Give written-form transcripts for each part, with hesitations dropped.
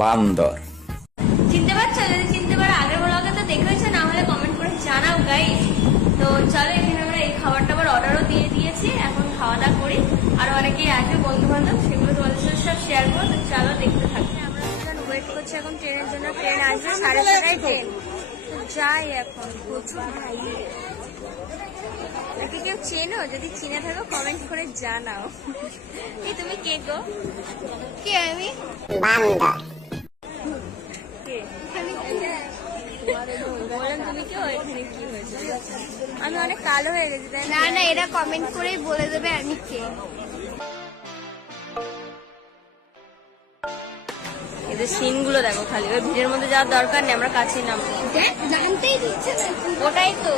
বান্দর। চিনতে পারছো? যদি চিনতে পারো আগের ব্লগে তো দেখেছো, না হলে কমেন্ট করে জানাও গাইস। তো চলো, এখানে আমরা এই খাবার টাবার অর্ডারও দিয়ে দিয়েছি, এখন খাওয়া দাওয়া করি। আর অনেকেই আছে বন্ধু বান্ধব, সেগুলো তোমাদের সাথে সব শেয়ার করবো। তো চলো দেখতে থাকি। আমরা এখন ওয়েট করছি এখন ট্রেনের জন্য। ট্রেন আসবে 7:30 ট্রেন। যাই এখন, প্রচুর ভাই। নাকি কেউ চেনো? যদি চিনে থাকো কমেন্ট করে জানাও। এই তুমি কে গো? কে আমি? তুমি কেউ? এখানে কি হয়েছে? আমি অনেক কালো হয়ে গেছি তাই না? না, এরা কমেন্ট করেই বলে দেবে আমি কে। এদের সিন গুলো দেখো খালি। ওই ভিড়ের মধ্যে যাওয়ার দরকার নেই, আমরা কাছেই নামবো। জানতেই দিচ্ছে না। ওটাই তো।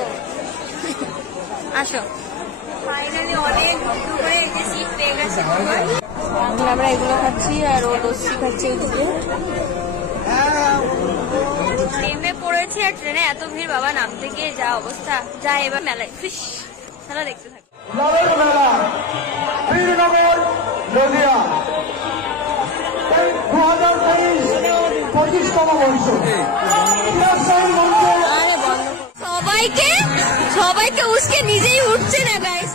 আসো। ফাইনালি অনেক করে এই যে সিট পেয়ে গেছে। আমরা এগুলো খাচ্ছি আর ও লস্যি খাচ্ছে। নেমে পড়েছি আর ট্রেনে এত ভিড় বাবা, নামতে গিয়ে যা অবস্থা। যা এবার মেলায় ফিস খেলা দেখতে থাকি। সবাইকে উঠকে নিজেই উঠছে না গাইস।